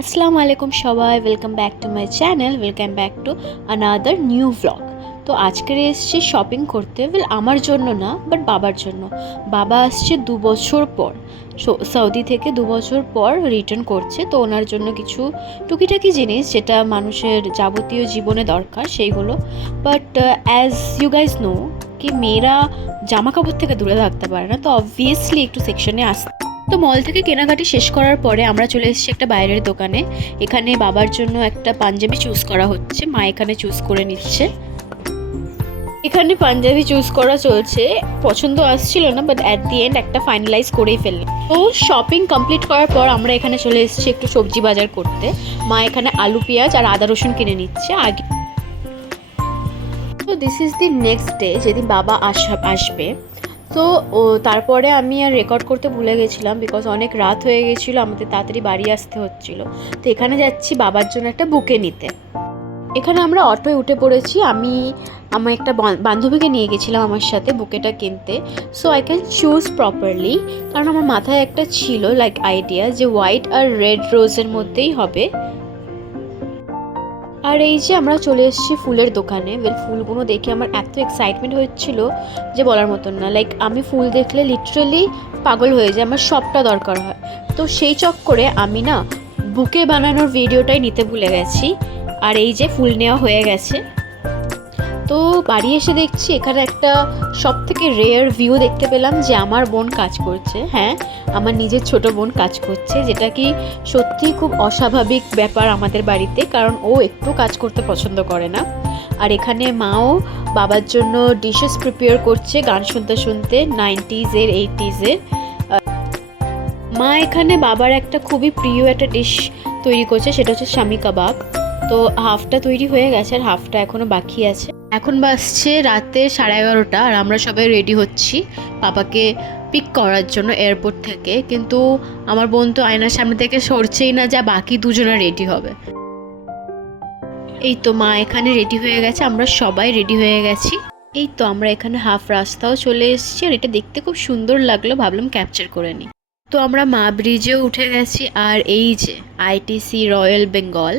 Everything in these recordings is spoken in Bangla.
আসসালামু আলাইকুম সবাই, welcome back to my channel, welcome back to another new vlog. তো আজকের এসছি শপিং করতে, আমার জন্য না বাট বাবার জন্য। বাবা আসছে 2 বছর পর, সৌদি থেকে 2 বছর পর রিটার্ন করছে। তো ওনার জন্য কিছু টুকিটাকি জিনিস যেটা মানুষের যাবতীয় জীবনে দরকার সেইগুলো। But as you guys know কি মেয়েরা জামা কাপড় থেকে দূরে থাকতে পারে না, তো অবভিয়াসলি একটু সেকশনে আসতে। তো মল থেকে কেনাকাটি শেষ করার পরে আমরা চলে এসেছি একটা বাইরের দোকানে। এখানে বাবার জন্য একটা পাঞ্জাবি চুজ করা হচ্ছে, মা এখানে চুজ করে নিচ্ছে। এখানে পাঞ্জাবি চুজ করা চলছে, পছন্দ আসছিল না বাট অ্যাট দি এন্ড একটা ফাইনালাইজ করেই ফেললাম। তো শপিং কমপ্লিট করার পর আমরা এখানে চলে এসেছি একটু সবজি বাজার করতে। মা এখানে আলু পেঁয়াজ আর আদা রসুন কিনে নিচ্ছে আগে। তো this is the next day, যেদিন বাবা আসবে। তো তারপরে আমি আর রেকর্ড করতে ভুলে গেছিলাম, বিকজ অনেক রাত হয়ে গেছিলো, আমাদের তাড়াতাড়ি বাড়ি আসতে হচ্ছিল। তো এখানে যাচ্ছি বাবার জন্য একটা বুকে নিতে। এখানে আমরা অটোয় উঠে পড়েছি। আমি আমার একটা বান্ধবীকে নিয়ে গেছিলাম আমার সাথে বুকেটা কিনতে, so I can choose properly. কারণ আমার মাথায় একটা ছিল লাইক আইডিয়া যে হোয়াইট আর রেড রোজের মধ্যেই হবে। আর এই যে আমরা চলে এসেছি ফুলের দোকানে। ফুলগুলো দেখে আমার এত এক্সাইটমেন্ট হচ্ছিল যে বলার মতন না। লাইক আমি ফুল দেখলে লিটারালি পাগল হয়ে যায়, আমার সবটা দরকার হয়। তো সেই চক্করে আমি না বুকে বানানোর ভিডিওটাই নিতে ভুলে গেছি। আর এই যে ফুল নেওয়া হয়ে গেছে। তো বাড়ি এসে দেখছি এখানে একটা সব থেকে রেয়ার ভিউ দেখতে পেলাম যে আমার বোন কাজ করছে। হ্যাঁ, আমার নিজের ছোট বোন কাজ করছে, যেটা কি সত্যিই খুব অস্বাভাবিক ব্যাপার আমাদের বাড়িতে, কারণ ও একটু কাজ করতে পছন্দ করে না। আর এখানে মাও বাবার জন্য ডিশেস প্রিপেয়ার করছে গান শুনতে শুনতে, 90s-এর 80s-এর। মা এখানে বাবার একটা খুবই প্রিয় একটা ডিশ তৈরি করছে, সেটা হচ্ছে শামি কাবাব। তো হাফটা তৈরি হয়ে গেছে আর হাফটা এখনও বাকি আছে। এখন বাজছে রাতে 11:30 আর আমরা সবাই রেডি হচ্ছি পাপাকে পিক করার জন্য এয়ারপোর্ট থেকে। কিন্তু আমার বোন তো আয়নার সামনে থেকে সরছেই না, যা বাকি দুজনা রেডি হবে। এই তো মা এখানে রেডি হয়ে গেছে, আমরা সবাই রেডি হয়ে গেছি। এই তো আমরা এখানে হাফ রাস্তাও চলে এসেছি, আর এটা দেখতে খুব সুন্দর লাগলো, ভাবলাম ক্যাপচার করে নিই। তো আমরা মা ব্রিজেও উঠে গেছি। আর এই যে আইটিসি রয়্যাল বেঙ্গল,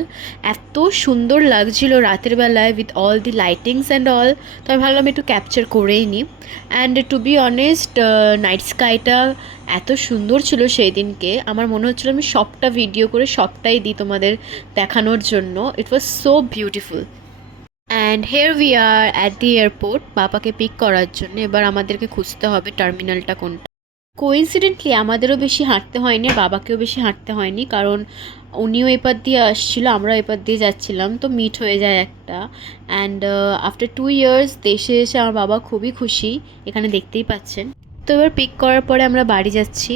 এত সুন্দর লাগছিল রাতের বেলায় with all the lightings and all. তো আমি ভাবলাম একটু ক্যাপচার করেই নিই। And to be honest, night স্কাইটা এত সুন্দর ছিল সেই দিনকে, আমার মনে হচ্ছিলো আমি সবটা ভিডিও করে সবটাই দিই তোমাদের দেখানোর জন্য। It was so beautiful. And here we are at the airport বাবাকে পিক করার জন্য। এবার আমাদেরকে খুঁজতে হবে টার্মিনালটা কোনটা। কোইন্সিডেন্টলি আমাদেরও বেশি হাঁটতে হয়নি, বাবাকেও বেশি হাঁটতে হয়নি, কারণ উনিও এপার দিয়ে আসছিলো, আমরাও এপার দিয়ে যাচ্ছিলাম, তো মিট হয়ে যায় একটা। অ্যান্ড আফটার 2 ইয়ার্স দেশে এসে আমার বাবা খুবই খুশি, এখানে দেখতেই পাচ্ছেন। তো এবার পিক করার পরে আমরা বাড়ি যাচ্ছি।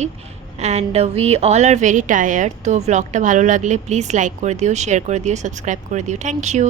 And we all are very tired. তো ব্লগটা ভালো লাগলে প্লিজ লাইক করে দিও, শেয়ার করে দিও, সাবস্ক্রাইব করে দিও। Thank you.